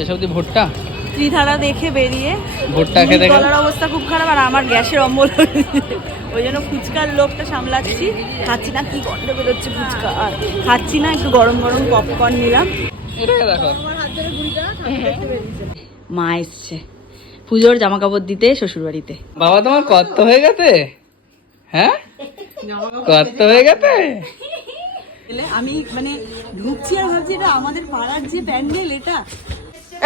শেষ অবধি ভোটটা? ত্রিধারা দেখে বেরিয়ে ভোটটা খেতে গলার অবস্থা খুব খারাপ আর আমার গ্যাসের অম্বল ওই জন্য ফুচকার লোকটা সামলাচ্ছি। খাচ্ছি না কি গন্ধ বেরোচ্ছে ফুচকা? আর খাচ্ছি না একটু গরম গরম পপকর্ন নিলাম। এটাকে দেখো। মা এসছে। পুজোর জামা কাপড় দিতে শ্বশুর বাড়িতে বাবা তোমার কত হয়ে গেছে? হ্যাঁ? কত হয়ে গেছে? আমি মানে ঢুকছি আর ভাবছি এটা আমাদের পাড়ার যে প্যান্ডেল এটা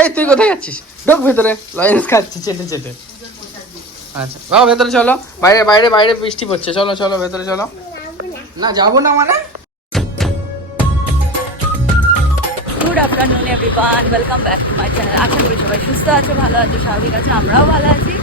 এই, তুই কোথায় যাচ্ছিস? ঢোক ভেতরে। লয়েন্স খাচ্ছি, চেটে চেটে। আচ্ছা বাবা ভেতরে চলো। বাইরে বাইরে বাইরে বৃষ্টি পড়ছে। চলো চলো, ভেতরে চলো। না, যাব না মানে? গুড সবাই সুস্থ ভালো স্বাভাবিক আছে, আমরাও ভালো আছি।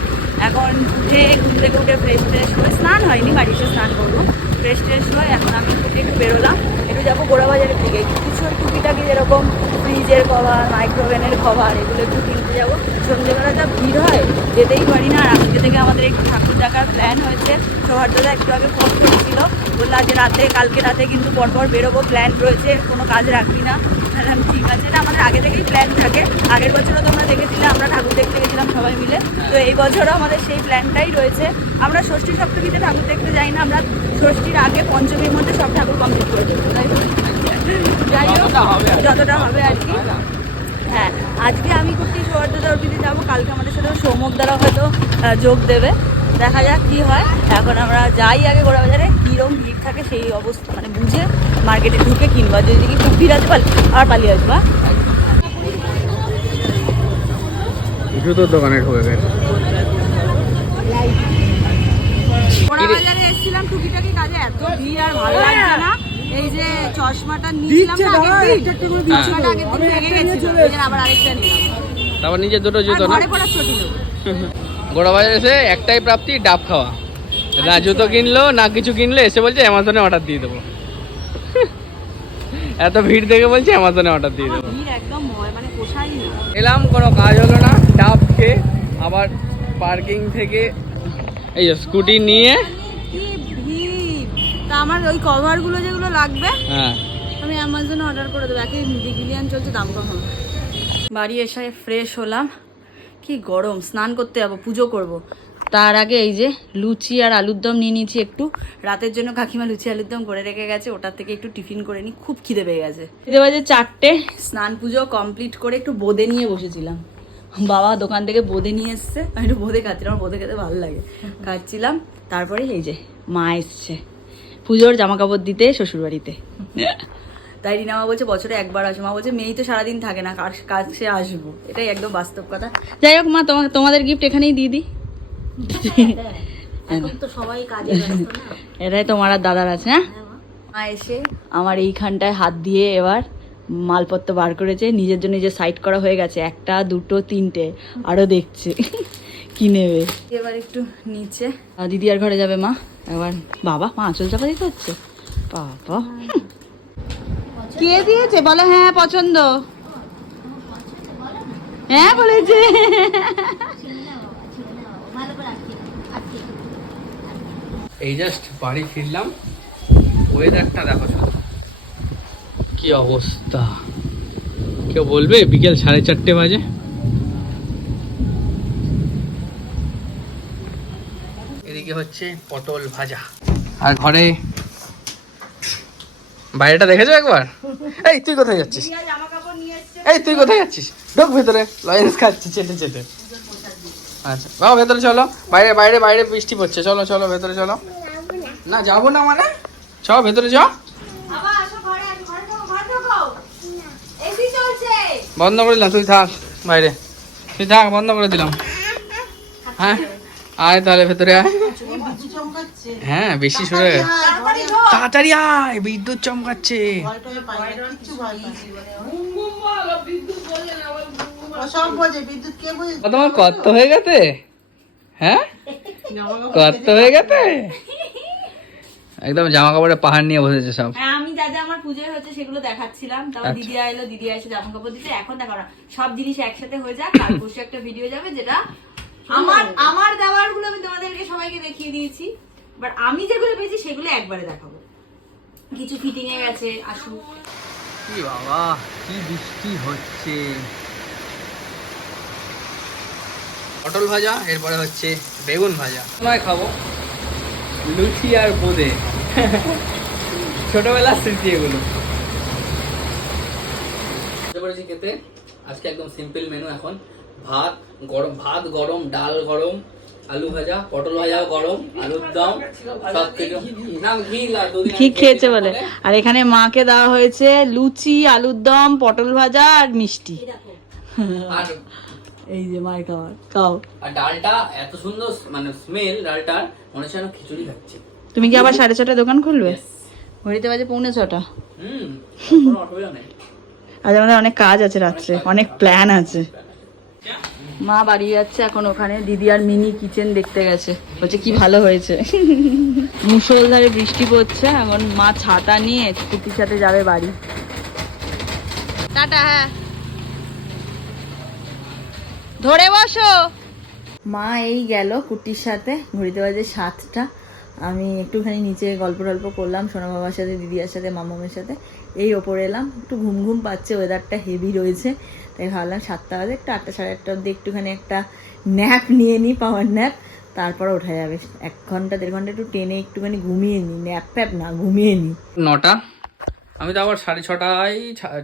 এখন ট্রেশ হয়ে স্নান হয়নি, বাড়িতে স্নান করব। ফ্রেশ ট্রেশ হয়ে এখন আমি একটু বেরোলাম। একটু যাব গোড়াবাজারের দিকে। কিছু টুকিটাকি যেরকম ফ্রিজের কভার মাইক্রোওভেনের কভার এগুলো একটু কিনতে যাব। সন্ধ্যেবেলা যা ভিড় হয় যেতেই পারি না। আর আজকে থেকে আমাদের একটু ঠাকুর দেখার প্ল্যান হয়েছে। সৌহার্দ্যদা একটু আগে ফোন করেছিল। বলল আজ রাতে কালকে রাতে কিন্তু পরপর বেরোবো প্ল্যান রয়েছে কোনো কাজ রাখবি না। বললাম, ঠিক আছে না আমাদের আগে থেকেই প্ল্যান থাকে। আগের বছরও তোমরা দেখেছিলে আমরা ঠাকুর দেখতে গেছিলাম সবাই মিলে। তো এই বছরও আমাদের সেই প্ল্যানটাই রয়েছে। আমরা ষষ্ঠী সপ্তমীতে ঠাকুর দেখতে যাই না আমরা ষষ্ঠীর আগে পঞ্চমীর মধ্যে সব ঠাকুর কমপ্লিট করে দেবো তাই? যাই হোক যতটা হবে আর কি। হ্যাঁ আজকে আমি কুর্তি সৌহার্দ্য অর্পিতে যাব কালকে আমাদের সাথে সৌমক দ্বারা হয়তো যোগ দেবে। দেখা যাক কি হয়। এখন আমরা যাই আগে গোড়া বাজারে কীরকম ভিড় থাকে সেই অবস্থা মানে বুঝে মার্কেটে ঢুকে কিনবো। আর যদি একটু ভিড় আছে পাল আর পালিয়ে আসব হ্যাঁ? জুতোর দোকানে ঢুকে গেছে। গোড়া বাজারে এসেছিলাম টুকিটাকি কাজে। এত ভিড় আর ভালো লাগছে না। এই যে চশমাটা নিয়েছিলাম না আগের দিন। চশমাটা আগের দিন ভেঙে গেছিল। আবার আরেকটা নিলাম। তারপর নিজের দুটো জুতো না ঘরে পড়া চটি গোড়া বাজার এসে একটাই প্রাপ্তি ডাব খাওয়া। না জুতো কিনলো না কিছু কিনলে এসে বলছে অ্যামাজনে অর্ডার দিয়ে দেবো। এত ভিড় দেখে বলছে অ্যামাজনে অর্ডার দিয়ে দেবো। ভিড় একদম ভয় মানে এলাম কোনো কাজ হলো না ডাব খেয়ে আবার পার্কিং থেকে এই যে স্কুটি নিয়ে তা আমার ওই কভারগুলো যেগুলো লাগবে হ্যাঁ। আমি অ্যামাজনে অর্ডার করে দেবো। একই বিগিলিয়ান চলছে দাম কম হবে। বাড়ি এসে ফ্রেশ হলাম। কি গরম স্নান করতে যাব পুজো করব। তার আগে এই যে লুচি আর আলুর দম নিয়ে নিয়েছি একটু। রাতের জন্য কাকিমা লুচি আলুর দম করে রেখে গেছে ওটার থেকে একটু টিফিন করে নিই খুব খিদে পেয়ে গেছে। খিদে বাজে চারটে স্নান পুজো কমপ্লিট করে একটু বোঁদে নিয়ে বসেছিলাম। বাবা দোকান থেকে বোঁদে নিয়ে এসছে আমি একটু বোঁদে খাচ্ছিলাম আমার বোঁদে খেতে ভালো লাগে। খাচ্ছিলাম তারপরে এই যে মা এসছে। পুজোর জামা কাপড় দিতে শ্বশুরবাড়িতে। তাই রিনা মা বলছে বছরে একবার আসব মা বলছে মেয়েই তো সারাদিন থাকে না কার কাছে আসব? এটাই একদম বাস্তব কথা। যাই হোক মা তোমাকে তোমাদের গিফট এখানেই দিয়ে দিই। এখন তো সবাই কাজে ব্যস্ত এটাই তোমার আর দাদার আছে হ্যাঁ? মা। এসে আমার এইখানটায় হাত দিয়ে এবার মালপত্র বার করেছে। নিজের জন্য যে সাইড করা হয়ে গেছে একটা দুটো তিনটে আরও দেখছে। কি নেবে? এবার একটু নিচে। দিদি আর ঘরে যাবে মা। এবার বাবা মা আঁচল চাপা দিতে হচ্ছে? বাবা। কে দিয়েছে? বলো হ্যাঁ পছন্দ। হ্যাঁ বলেছে। এই জাস্ট বাড়ি ফিরলাম। ওয়েদারটা দেখো কি অবস্থা? কেউ বলবে? বিকেল সাড়ে চারটে বাজে এদিকে হচ্ছে পটল ভাজা। আর ঘরে বাইরেটা দেখেছ একবার? এই তুই কোথায় যাচ্ছিস? এই তুই কোথায় যাচ্ছিস? ঢোক ভেতরে লয়েন্স খাচ্ছি চেটে চেটে। আচ্ছা বাবা ভেতরে চলো। বাইরে বাইরে বাইরে বৃষ্টি পড়ছে। চলো চলো ভেতরে চলো। না যাব না মানে? চ ভেতরে চ। বন্ধ করে দিলাম তুই থাক বাইরে। তুই থাক বন্ধ করে দিলাম। হ্যাঁ আয় তাহলে ভেতরে আয়। হ্যাঁ বেশি সরে। তাড়াতাড়ি আয় বিদ্যুৎ চমকাচ্ছে। তোমার কত হয়ে গেছে? হ্যাঁ? কত হয়ে গেছে? একদম জামা কাপড়ে পাহাড় নিয়ে বসেছে সব। হ্যাঁ আমি যা যা আমার পুজোয় হচ্ছে সেগুলো দেখাচ্ছিলাম। তারপর আচ্ছা। দিদি আইলো দিদি এসে জামা কাপড় দিতে। এখন দেখো না সব জিনিস একসাথে হয়ে যাক কাল পরশু একটা ভিডিও যাবে যেটা আমার আমার দেওয়ারগুলো আমি তোমাদেরকে সবাইকে দেখিয়ে দিয়েছি। বাট আমি যেগুলো পেয়েছি সেগুলো একবারে দেখাবো। কিছু ফিটিং এ গেছে আসু কি বাবা কি বৃষ্টি হচ্ছে। পটল ভাজা এরপরে হচ্ছে বেগুন ভাজা। নয় খাব। লুচি আর বোঁদে। ছোটবেলার স্মৃতি এগুলো। করেছি খেতে। আজকে একদম সিম্পল মেনু এখন। ভাত গরম ভাত গরম ডাল গরম আলু ভাজা পটল ভাজা গরম আলুর দম সব কিছু। ঘি ঠিক খেয়েছে বলে। আর এখানে মাকে দেওয়া হয়েছে লুচি আলুর দম পটল ভাজা আর মিষ্টি। এই যে মায়ের খাবার খাও। আর ডালটা এত সুন্দর মানে স্মেল ডালটার মনে হচ্ছে খিচুড়ি খাচ্ছি। তুমি কি আবার সাড়ে ছটায় দোকান খুলবে? ঘড়িতে বাজে পৌনে ছটা। হুম আজ আমাদের অনেক কাজ আছে রাত্রে অনেক প্ল্যান আছে। মা বাড়ি যাচ্ছে এখন ওখানে দিদি আর মিনি কিচেন দেখতে গেছে। বলছে কি ভালো হয়েছে? মুসলধারে বৃষ্টি পড়ছে এখন মা ছাতা নিয়ে স্কুটির সাথে যাবে বাড়ি। টাটা হ্যাঁ। ধরে বসো। মা এই গেল কুটির সাথে ঘুরিতে বাজে সাতটা। আমি একটুখানি নিচে গল্প টল্প করলাম, সোনা বাবার সাথে, দিদিয়ার সাথে, মামামের সাথে। এই ওপরে এলাম, একটু ঘুম ঘুম পাচ্ছে ওয়েদারটা হেভি রয়েছে। তাই ভাবলাম সাতটা বাজে, একটু আটটা, সাড়ে আটটা অব্দি একটুখানি একটা ন্যাপ নিয়ে নিই পাওয়ার ন্যাপ তারপর ওঠা যাবে। এক ঘণ্টা, দেড় ঘণ্টা একটু টেনে একটুখানি ঘুমিয়ে নিই ন্যাপ ফ্যাপ না, ঘুমিয়ে নিই নটা? আমি তো আবার সাড়ে ছটায়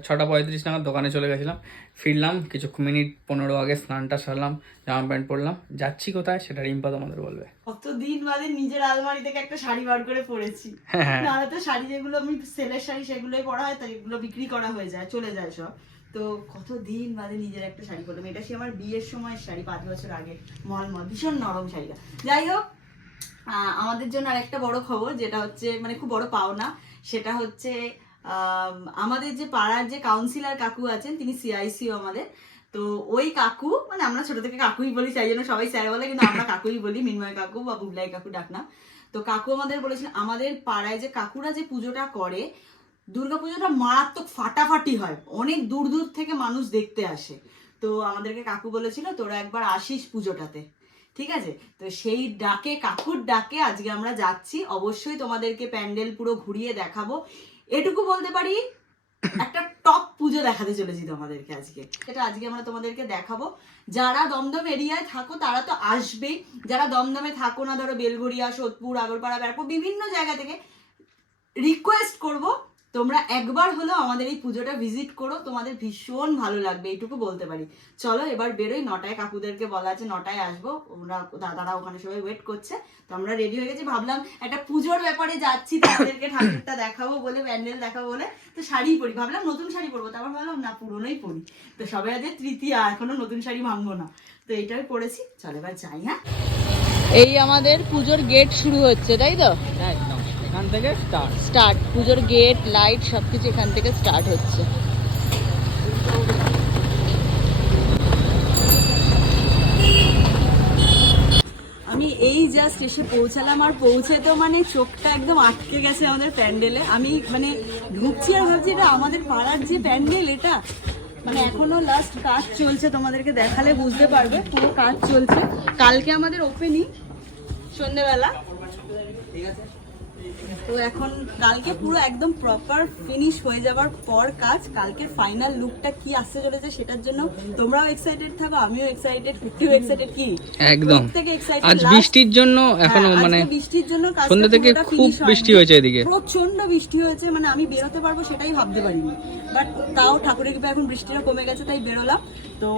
ছটা পঁয়ত্রিশ নাগাদ দোকানে চলে গেছিলাম। ফিরলাম কিছু মিনিট পনেরো আগে স্নানটা সারলাম জামা প্যান্ট পরলাম। যাচ্ছি কোথায় সেটা রিম্পা তোমাদের বলবে। কতদিন বাদে নিজের আলমারি থেকে একটা শাড়ি বার করে পরেছি। হ্যাঁ নাহলে তো শাড়ি যেগুলো আমি সেলের শাড়ি সেগুলোই পরা হয় তাই এগুলো বিক্রি করা হয়ে যায় চলে যায় সব। তো কত দিন বাদে নিজের একটা শাড়ি পরলাম। এটা সে আমার বিয়ের সময় শাড়ি পাঁচ বছর আগে। মলমল ভীষণ নরম শাড়িটা। যাই হোক আহ, আমাদের জন্য আরেকটা বড় খবর যেটা হচ্ছে মানে খুব বড় পাওনা সেটা হচ্ছে আমাদের যে পাড়ার যে কাউন্সিলর কাকু আছেন, তিনি সিআইসিও আমাদের। তো ওই কাকু মানে আমরা ছোট থেকে কাকুই বলি তাই জন্য সবাই স্যার বলে, কিন্তু আমরা কাকুই বলি, মিনময় কাকু বা বুবলাই কাকু ডাকনা তো কাকু আমাদের বলেছিলেন আমাদের পাড়ায় যে কাকুরা যে পুজোটা করে দুর্গা পুজোটা মারাত্মক ফাটাফাটি হয়। অনেক দূর দূর থেকে মানুষ দেখতে আসে। তো আমাদেরকে কাকু বলেছিল, তোরা একবার আসিস পুজোটাতে। ঠিক আছে? তো সেই ডাকে, কাকুর ডাকে আজকে আমরা যাচ্ছি। অবশ্যই তোমাদেরকে প্যান্ডেল পুরো ঘুরিয়ে দেখাবো। এটুকু বলতে পারি, একটা টপ পুজো দেখাতে চলেছি তোমাদেরকে আজকে। এটা আজকে আমরা তোমাদেরকে দেখাবো। যারা দমদম এরিয়ায় থাকো, তারা তো আসবেই। যারা দমদমে থাকো না, ধরো বেলঘড়িয়া, সোদপুর, আগরপাড়া, ব্যারাকপুর, বিভিন্ন জায়গা থেকে রিকোয়েস্ট করব তোমরা একবার হলো আমাদের এই পুজোটা ভিজিট করো তোমাদের ভীষণ ভালো লাগবে এইটুকু বলতে পারি। চলো এবার বেরোই নটায় কাকুদেরকে বলা আছে নটায় আসব ওরা দাদারা ওখানে সবাই ওয়েট করছে তো আমরা রেডি হয়ে গেছি ভাবলাম একটা পুজোর ব্যাপারে যাচ্ছি তাদেরকে ঠাকুরটা দেখাবো বলে প্যান্ডেল দেখাবো বলে তো শাড়ি পরি ভাবলাম নতুন শাড়ি পরবো তারপর ভাবলাম না পুরোনোই পরি। তো সবাই আজ তৃতীয়া এখনও নতুন শাড়ি ভাঙবো না। তো এইটাই পরেছি চলো এবার যাই হ্যাঁ? এই আমাদের পুজোর গেট শুরু হচ্ছে তাই তো? এখান থেকে স্টার্ট স্টার্ট। পুজোর গেট লাইট সবকিছু এখান থেকে স্টার্ট হচ্ছে। আমি এই জাস্ট এসে পৌঁছালাম আর পৌঁছে তো মানে চোখটা একদম আটকে গেছে আমাদের প্যান্ডেলে। আমি মানে ঢুকছি আর ভাবছি এটা আমাদের পাড়ার যে প্যান্ডেল এটা? মানে এখনও লাস্ট কাজ চলছে তোমাদেরকে দেখালে বুঝতে পারবে পুরো কাজ চলছে। কালকে আমাদের ওপেনিং সন্ধ্যেবেলা তো এখন কালকে পুরো একদম প্রপার ফিনিশ হয়ে যাওয়ার পর কাজ কালকে ফাইনাল লুকটা কি আসতে চলেছে সেটার জন্য তোমরাও এক্সাইটেড থাকো আমিও এক্সাইটেড কুটিও এক্সাইটেড কি? একদম। আজ বৃষ্টির জন্য এখনও হ্যাঁ, মানে বৃষ্টির জন্য সন্ধ্যা থেকে খুব বৃষ্টি হয়েছে এদিকে। প্রচণ্ড বৃষ্টি হয়েছে মানে আমি বেরোতে পারব সেটাই ভাবতে পারিনি। বাট তাও ঠাকুরের কৃপায় এখন বৃষ্টিটা কমে গেছে তাই বেরোলাম। তো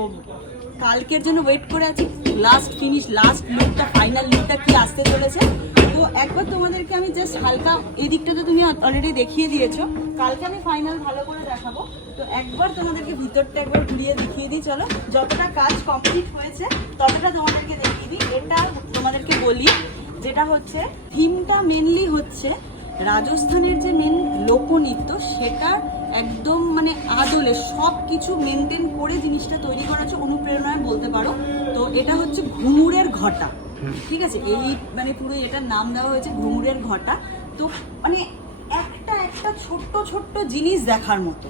কালকের জন্য ওয়েট করে আছি লাস্ট ফিনিশ লাস্ট লুকটা ফাইনাল লুকটা কি আসতে চলেছে? তো একবার তোমাদেরকে আমি জাস্ট হালকা এই দিকটা তো তুমি অলরেডি দেখিয়ে দিয়েছ। কালকে আমি ফাইনাল ভালো করে দেখাবো। তো একবার তোমাদেরকে ভিতরটা একবার ঘুরিয়ে দেখিয়ে দিই। চলো, যতটা কাজ কমপ্লিট হয়েছে, ততটা তোমাদেরকে দেখিয়ে দিই। এটা তোমাদেরকে বলি, যেটা হচ্ছে থিমটা মেনলি হচ্ছে রাজস্থানের যে মেন লোকনৃত্য সেটা একদম মানে আদলে সব কিছু মেনটেন করে জিনিসটা তৈরি করা হচ্ছে। অনুপ্রেরণায় বলতে পারো। তো এটা হচ্ছে ঘুমুরের ঘটা। ঠিক আছে, এই মানে পুরো এটার নাম দেওয়া হয়েছে ঘুঙুরের ঘটা। তো মানে একটা একটা ছোট্ট ছোট্ট জিনিস দেখার মতো।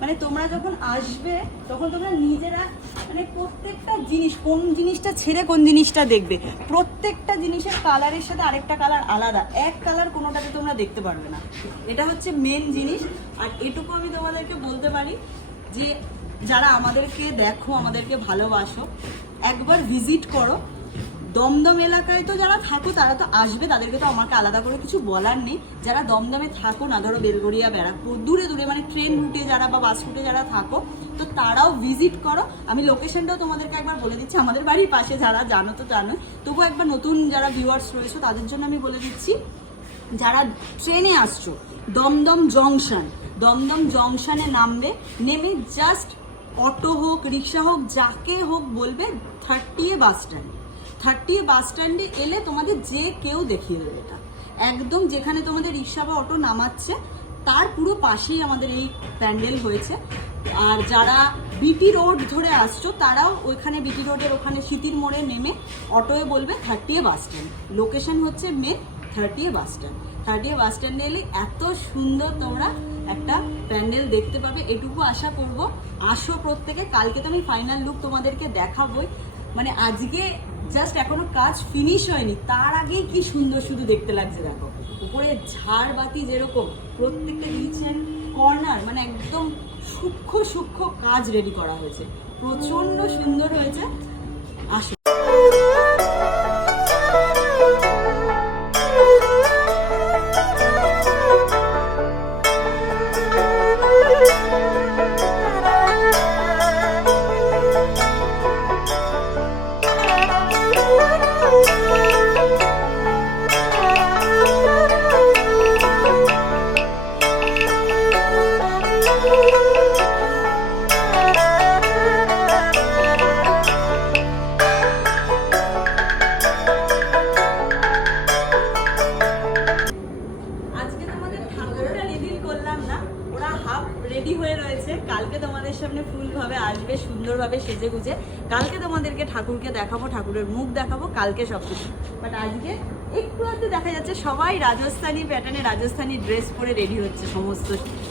মানে তোমরা যখন আসবে, তখন তোমরা নিজেরা মানে প্রত্যেকটা জিনিস, কোন জিনিসটা ছেড়ে কোন জিনিসটা দেখবে। প্রত্যেকটা জিনিসের কালারের সাথে আরেকটা কালার আলাদা। এক কালার কোনোটাতে তোমরা দেখতে পারবে না। এটা হচ্ছে মেন জিনিস। আর এটুকু আমি তোমাদেরকে বলতে পারি যে, যারা আমাদেরকে দেখো, আমাদেরকে ভালোবাসো, একবার ভিজিট করো। দমদম এলাকায় তো যারা থাকো, তারা তো আসবে। তাদেরকে তো আমাকে আলাদা করে কিছু বলার নেই। যারা দমদমে থাকো না ধরো বেলগড়িয়া, ব্যারাকপুর, দূরে দূরে মানে ট্রেন রুটে যারা বা বাস রুটে যারা থাকো, তো তারাও ভিজিট করো। আমি লোকেশনটাও তোমাদেরকে একবার বলে দিচ্ছি। আমাদের বাড়ির পাশে যারা, জানো তো জানো তবুও একবার নতুন যারা ভিউয়ার্স রয়েছে, তাদের জন্য আমি বলে দিচ্ছি, যারা ট্রেনে আসছো, দমদম জংশন দমদম জংশনে নামবে, নেমে জাস্ট অটো হোক রিক্সা হোক, যাকে হোক বলবে thirty A bus stand thirty bus স্ট্যান্ডে এলে তোমাদের যে কেউ দেখিয়ে দেবে এটা। একদম যেখানে তোমাদের রিক্সা বা অটো নামাচ্ছে, তার পুরো পাশেই আমাদের এই প্যান্ডেল হয়েছে। আর যারা বিটি রোড ধরে আসছো, তারাও ওইখানে বিটি রোডের ওখানে স্মৃতির মোড়ে নেমে অটোয়ে বলবে thirty A bus stand. Location হচ্ছে main A bus stand. Thirty A bus স্ট্যান্ডে এলে এত সুন্দর তোমরা একটা প্যান্ডেল দেখতে পাবে, এটুকু আশা করব। আসো প্রত্যেকে, কালকে তো আমি ফাইনাল লুক তোমাদেরকে দেখাবোই। মানে আজকে জাস্ট এখনও কাজ ফিনিশ হয়নি। তার আগেই কি সুন্দর শুধু দেখতে লাগছে, দেখো। উপরে ঝাড়বাতি যেরকম, প্রত্যেকটা কিচেন কর্নার মানে একদম সূক্ষ্ম সূক্ষ্ম কাজ রেডি করা হয়েছে। প্রচণ্ড সুন্দর হয়েছে। আসো। ঠাকুরের মুখ দেখাবো কালকে সব কিছু বাট আজকে একটু আধটু দেখা যাচ্ছে সবাই রাজস্থানি প্যাটার্নে রাজস্থানি ড্রেস পরে রেডি হচ্ছে সমস্ত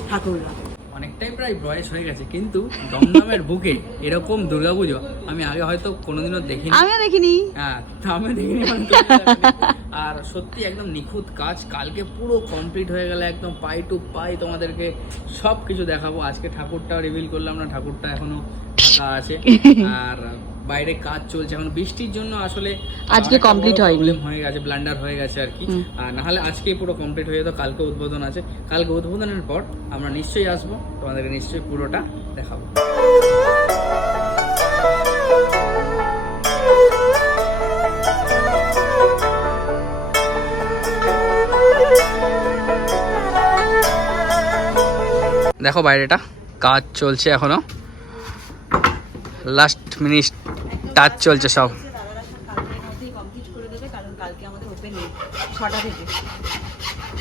ঠাকুররা। অনেকটাই প্রায় বয়স হয়ে গেছে কিন্তু দমদমের বুকে এরকম দুর্গাপুজো আমি আগে হয়তো কোনোদিনও দেখিনি। আমিও দেখিনি। হ্যাঁ তা আমি দেখিনি। আর সত্যি একদম নিখুঁত কাজ কালকে পুরো কমপ্লিট হয়ে গেলে একদম পাই টু পাই তোমাদেরকে সব কিছু দেখাবো। আজকে ঠাকুরটা রিভিল করলাম না ঠাকুরটা এখনও ঢাকা আছে। আর বাইরে কাজ চলছে। এখন বৃষ্টির জন্য আসলে আজকে কমপ্লিট বড় হয়নি। হয়ে গেছে ব্লান্ডার হয়ে গেছে আর কি। হুম। আর নাহলে আজকেই পুরো কমপ্লিট হয়ে যেত কালকে উদ্বোধন আছে। কালকে উদ্বোধনের পর আমরা নিশ্চয়ই আসব তোমাদেরকে নিশ্চয়ই পুরোটা দেখাবো। দেখো বাইরেটা কাজ চলছে এখনও। লাস্ট মিনিট টাচ চলছে সব।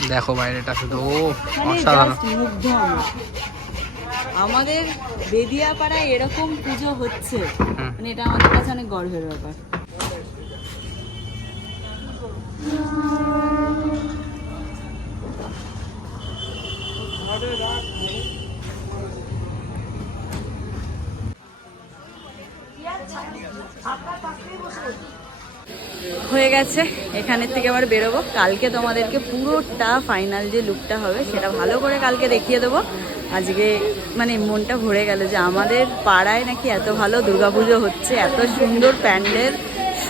দেখো বাইরেটা শুধু ও মানে অসাধারণ। আমাদের বেদিয়াপাড়ায় এরকম পুজো হচ্ছে। মানে এটা আমাদের কাছে অনেক গর্বের ব্যাপার। হয়ে গেছে। এখানের থেকে আবার বেরোবো। কালকে তোমাদেরকে পুরোটা ফাইনাল যে লুকটা হবে, সেটা ভালো করে কালকে দেখিয়ে দেবো। আজকে মানে মনটা ভরে গেল যে আমাদের পাড়ায় নাকি এত ভালো দুর্গাপুজো হচ্ছে, এত সুন্দর প্যান্ডেল।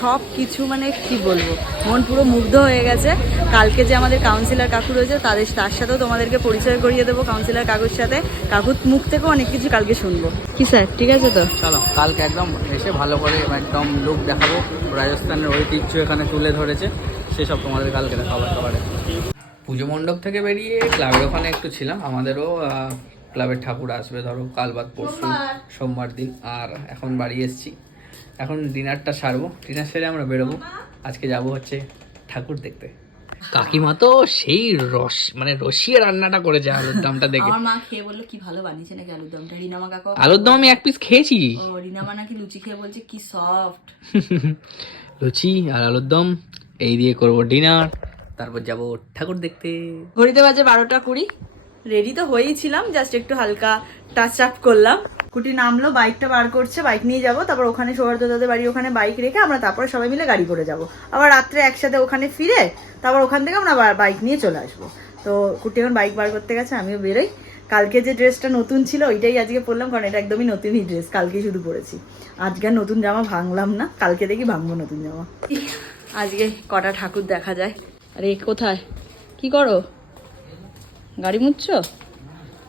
সব কিছু মানে কি বলব? মন পুরো মুগ্ধ হয়ে গেছে। কালকে যে আমাদের কাউন্সিলর কাকু রয়েছে তাদের তার সাথেও তোমাদেরকে পরিচয় করিয়ে দেবো কাউন্সিলর কাকুর সাথে। কাকুর মুখ থেকেও অনেক কিছু কালকে শুনব। কি স্যার ঠিক আছে তো? চলো কালকে একদম এসে ভালো করে একদম লুক দেখাবো। রাজস্থানের ঐতিহ্য এখানে তুলে ধরেছে। সেসব তোমাদের কালকে দেখাবো একেবারে। পুজো মণ্ডপ থেকে বেরিয়ে ক্লাবের ওখানে একটু ছিলাম। আমাদেরও ক্লাবের ঠাকুর আসবে ধরো কাল বাদ পরশু সোমবার দিন। আর এখন বাড়ি এসেছি। এখন ডিনারটা সারবো। ডিনার সেরে আমরা বেরোবো। আজকে যাব হচ্ছে ঠাকুর দেখতে। কাকিমা তো সেই রস মানে রসিয়ে রান্নাটা করেছে আলুর দমটা দেখে। আমার মা খেয়ে বলল কি ভালো বানিয়েছে নাকি আলুর দমটা? রিনামা কাকা আলুর দম আমি এক পিস খেয়েছি। ও রিনামা নাকি লুচি খেয়ে বলছে কি সফট লুচি আর আলুর দম এই দিয়ে করব ডিনার। তারপর যাব ঠাকুর দেখতে। ঘড়িতে বাজে বারোটা কুড়ি। রেডি তো হয়েই ছিলাম জাস্ট একটু হালকা টাচ আপ করলাম। কুটি নামলো, বাইকটা বার করছে, বাইক নিয়ে যাব, তারপর ওখানে সৌহার্দ্য দাদের বাড়ি ওখানে বাইক রেখে আমরা তারপরে সবাই মিলে গাড়ি করে যাব। আবার রাত্রে একসাথে ওখানে ফিরে, তারপর ওখান থেকে আমরা বাইক নিয়ে চলে আসব। তো কুটি এখন বাইক বার করতে গেছে, আমিও বেরোই। কালকে যে ড্রেসটা নতুন ছিল, ওইটাই আজকে পরলাম, কারণ এটা একদমই নতুনই ড্রেস কালকে শুধু পরেছি আজকে নতুন জামা ভাঙলাম না, কালকে দেখি ভাঙবো নতুন জামা। আজকে কটা ঠাকুর দেখা যায়। আরে, কোথায়? কি করো? গাড়ি মুচ্ছ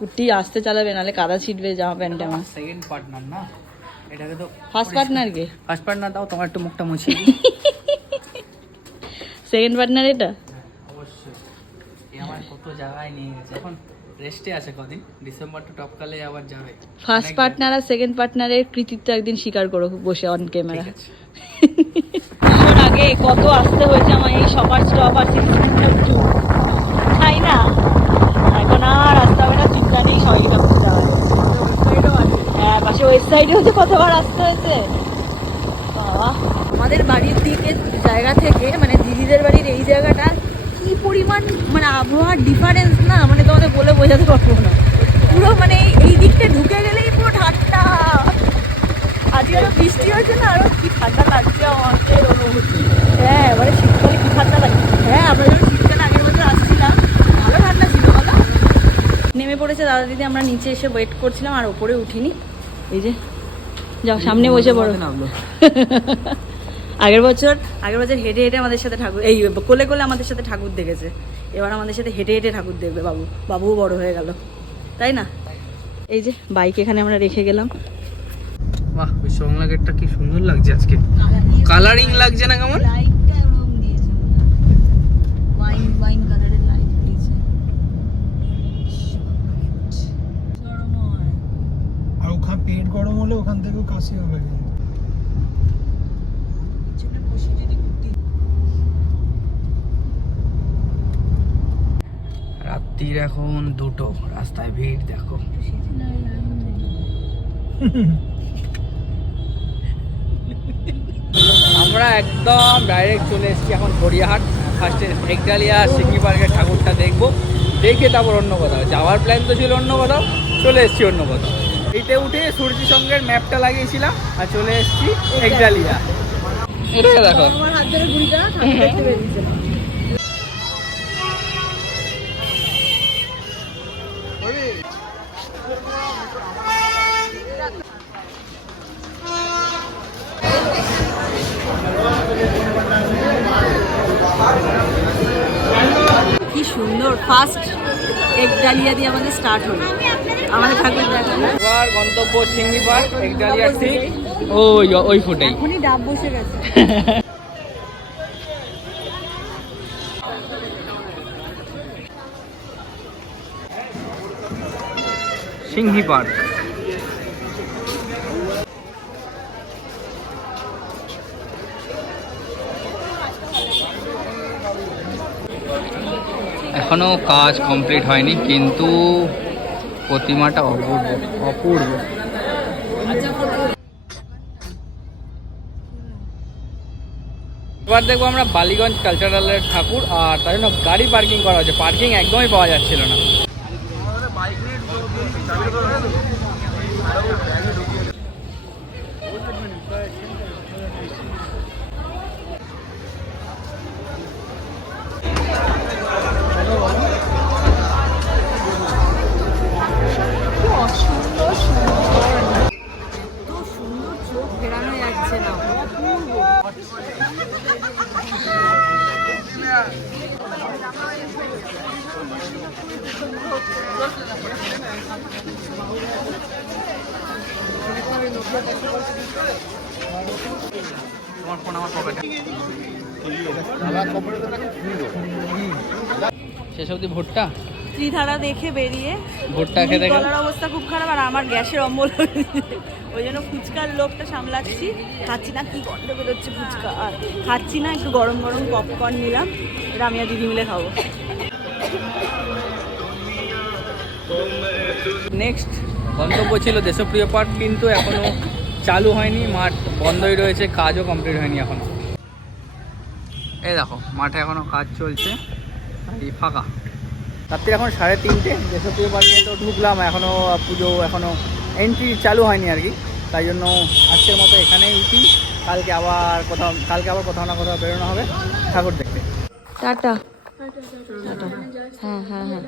কুর্তি আসতে চালাবে নাহলে কাদা ছিটবে জামা প্যান্টে আমার সেকেন্ড পার্টনার না? এটাকে তো ফার্স্ট পার্টনার কে? ফার্স্ট পার্টনার দাও তোমার একটু মুখটা দিই। সেকেন্ড পার্টনার এটা? অবশ্যই। এ আমার কত জায়গায় নিয়ে গেছে। এখন রেস্টে আছে কদিন? ডিসেম্বর টু টপকালে আবার যাবে। ফার্স্ট পার্টনার আর সেকেন্ড পার্টনারের কৃতিত্ব একদিন স্বীকার করো বসে অন ক্যামেরা আগে কত আসতে হয়েছে আমার এই সবার স্টপ আর জু তাই না? হবে না চিন্তা নেই সবাই কাছে যাওয়া হ্যাঁ পাশে ওয়েস্ট সাইডেও যে কতবার আসতে হয়েছে। বাবা। আমাদের বাড়ির দিকে জায়গা থেকে মানে দিদিদের বাড়ির এই জায়গাটা কি পরিমাণ মানে আবহাওয়ার ডিফারেন্স না মানে তোমাদের বলে বোঝাতে পারব না। পুরো মানে এই- দিকটা ঢুকে গেলেই পুরো ঠান্ডা। আজকে আরও বৃষ্টি হয়েছে না আরও কি ঠান্ডা লাগছে আমাদের অনুভূতি। হ্যাঁ মানে শীতকালে কি ঠান্ডা লাগে হ্যাঁ আমরা যখন শীতকালে আগের বছর আসছিলাম ভালো ঠান্ডা ছিল বলো নেমে পড়েছে দাদা দিদি আমরা নিচে এসে ওয়েট করছিলাম আর ওপরে উঠিনি। এই যে যাও সামনে বসে পড়ো। আগের বছর আগের বছর হেঁটে হেঁটে আমাদের সাথে ঠাকুর এই কোলে কোলে আমাদের সাথে ঠাকুর দেখেছে। এবার আমাদের সাথে হেঁটে হেঁটে ঠাকুর দেখবে বাবু। বাবুও বড় হয়ে গেল। তাই না? এই যে বাইক এখানে আমরা রেখে গেলাম। বাহ বিশ্ববাংলা গেটটা কি সুন্দর লাগছে আজকে। কালারিং লাগছে না কেমন লাইটটা ওরকম দিয়েছে ওয়াইন ওয়াইন কালারের লাইট দিয়েছে আর ওখান পেট গরম হলে ওখান থেকেও কাশি হবে কিন্তু। রাত্রির এখন দুটো, রাস্তায় ভিড়, দেখো। আমরা একদম ডাইরেক্ট চলে এসেছি এখন গড়িয়াহাট। ফার্স্টে একডালিয়া সিঙ্গি পার্কের ঠাকুরটা দেখব। দেখে তারপর অন্য কোথাও। যাওয়ার প্ল্যান তো ছিল অন্য কোথাও, চলে এসেছি অন্য কোথাও। এইতে উঠে সূর্যি সঙ্গের ম্যাপটা লাগিয়েছিলাম আর চলে এসেছি একডালিয়া এটা দেখো। আমার হাত ধরে ঘুরিটা ঠাকুর বেরিয়েছে কি সুন্দর ফার্স্ট এক ডালিয়া দিয়ে আমাদের স্টার্ট হলো। আমাদের ঠাকুর দেখা এবার গন্তব্য একডালিয়া ঠিক। ওই ওই ফুটেই। এখনই ডাব বসে গেছে। সিংহি পার্ক এখনও কাজ কমপ্লিট হয়নি কিন্তু প্রতিমাটা অপূর্ব অপূর্ব। এবার দেখব আমরা বালিগঞ্জ কালচারালের ঠাকুর, আর তার জন্য গাড়ি পার্কিং করা হয়েছে। পার্কিং একদমই পাওয়া যাচ্ছিল না। শেষ অবধি ভোটটা? ত্রিধারা দেখে বেরিয়ে ভুট্টা খেতে গেল? গলার অবস্থা খুব খারাপ আর আমার গ্যাসের অম্বল। ওই জন্য ফুচকার লোকটা সামলাচ্ছি। খাচ্ছি না কি গন্ধ বেরোচ্ছে ফুচকা। আর খাচ্ছি না একটু গরম গরম পপকর্ন নিলাম। এটা আমি আর দিদি মিলে খাব। নেক্সট গন্তব্য ছিল দেশপ্রিয় পার্ক কিন্তু এখনও চালু হয়নি। মাঠ বন্ধই রয়েছে কাজও কমপ্লিট হয়নি এখনও। এই দেখো মাঠে এখনও কাজ চলছে। এই ফাঁকা। রাত্রি এখন সাড়ে তিনটে দেশপ্রিয় পার্কে তো ঢুকলাম এখনও পুজো এখনও এন্ট্রি চালু হয়নি আর কি। তাই জন্য আজকের মতো এখানেই উঠি। কালকে আবার কোথাও কালকে আবার কোথাও না কোথাও বেরোনো হবে। ঠাকুর দেখতে। টাটা। টাটা হ্যাঁ হ্যাঁ হ্যাঁ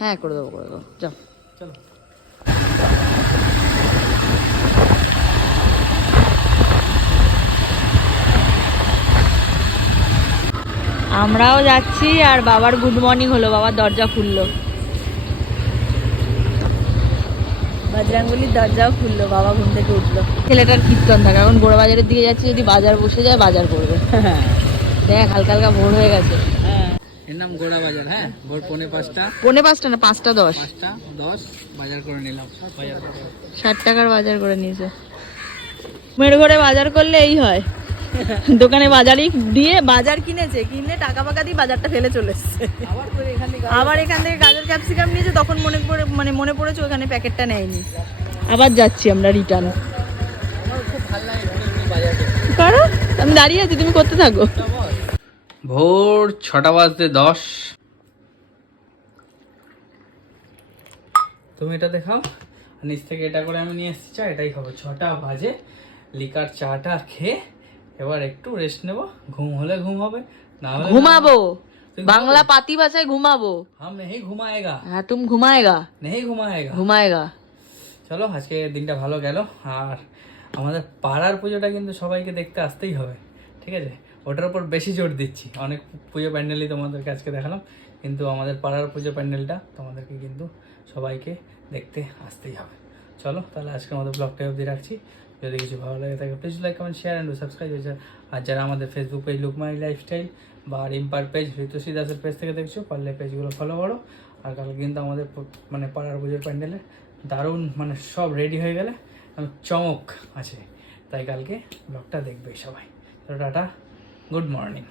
হ্যাঁ করে দেবো করে দেবো। যাও। চলো। আমরাও যাচ্ছি আর বাবার গুড মর্নিং হলো বাবার দরজা খুললো। বজরাঙ্গুলির দরজাও খুললো বাবা ঘুম থেকে উঠল। ছেলেটার কীর্তন থাকে এখন গোড়া বাজারের দিকে যাচ্ছি যদি বাজার বসে যায় বাজার করবে। দেখ হালকা হালকা ভোর হয়ে গেছে। এর নাম গোড়া বাজার হ্যাঁ? ভোর পৌনে পাঁচটা। পৌনে পাঁচটা না পাঁচটা দশ। পাঁচটা দশ বাজার করে নিলাম। বাজার ষাট টাকার বাজার করে নিয়েছে। মেয়ের ঘরে বাজার করলে এই হয়। দোকানে বাজারই দিয়ে বাজার কিনেছে কিনে টাকা ফাকা দিয়ে বাজারটা ফেলে চলে এসছে। আবার এখান থেকে গাজর ক্যাপসিকাম নিয়েছে তখন মনে পড়ে মানে মনে পড়েছে ওখানে প্যাকেটটা নেয়নি। আবার যাচ্ছি আমরা রিটার্ন আমার খুব ভালো লাগে ঘুরে ঘুরে বাজার করতে। করো আমি দাঁড়িয়ে আছি তুমি করতে থাকো। ভোর ছটা বাজতে দশ। তুমি এটা দেখাও। আর নিচ থেকে এটা করে আমি নিয়ে এসেছি চা এটাই খাব। ছটা বাজে লিকার চাটা খেয়ে এবার একটু রেস্ট নেব। ঘুম হলে ঘুম হবে না হলে ঘুমাবো। বাংলা পাতি ভাষায় ঘুমাবো। হাম নেহি ঘুমায়েগা। হ্যাঁ তুম ঘুমায়েগা। নেহি ঘুমায়েগা। ঘুমায়েগা। চলো আজকে দিনটা ভালো গেল। আর আমাদের পাড়ার পুজোটা কিন্তু সবাইকে দেখতে আসতেই হবে। ঠিক আছে? ওটার উপর বেশি জোর দিচ্ছি। অনেক পুজো প্যান্ডেলই তোমাদেরকে আজকে দেখালাম। কিন্তু আমাদের পাড়ার পুজো প্যান্ডেলটা তোমাদেরকে কিন্তু সবাইকে দেখতে আসতেই হবে। চলো তাহলে আজকে আমাদের ব্লগটা অবধি রাখছি। যদি কিছু ভালো লাগে থাকে please like comment share and subscribe আর যারা আমাদের ফেসবুক পেজ লুকমাই লাইফস্টাইল বা রিম্পার পেজ ঋতুশ্রী দাসের পেজ থেকে দেখছ, পারলে পেজগুলো ফলো করো। আর কালকে কিন্তু আমাদের মানে পাড়ার পুজোর প্যান্ডেলে দারুণ মানে সব রেডি হয়ে গেলে চমক আছে। তাই কালকে ব্লগটা দেখবে সবাই। তো টাটা গুড মর্নিং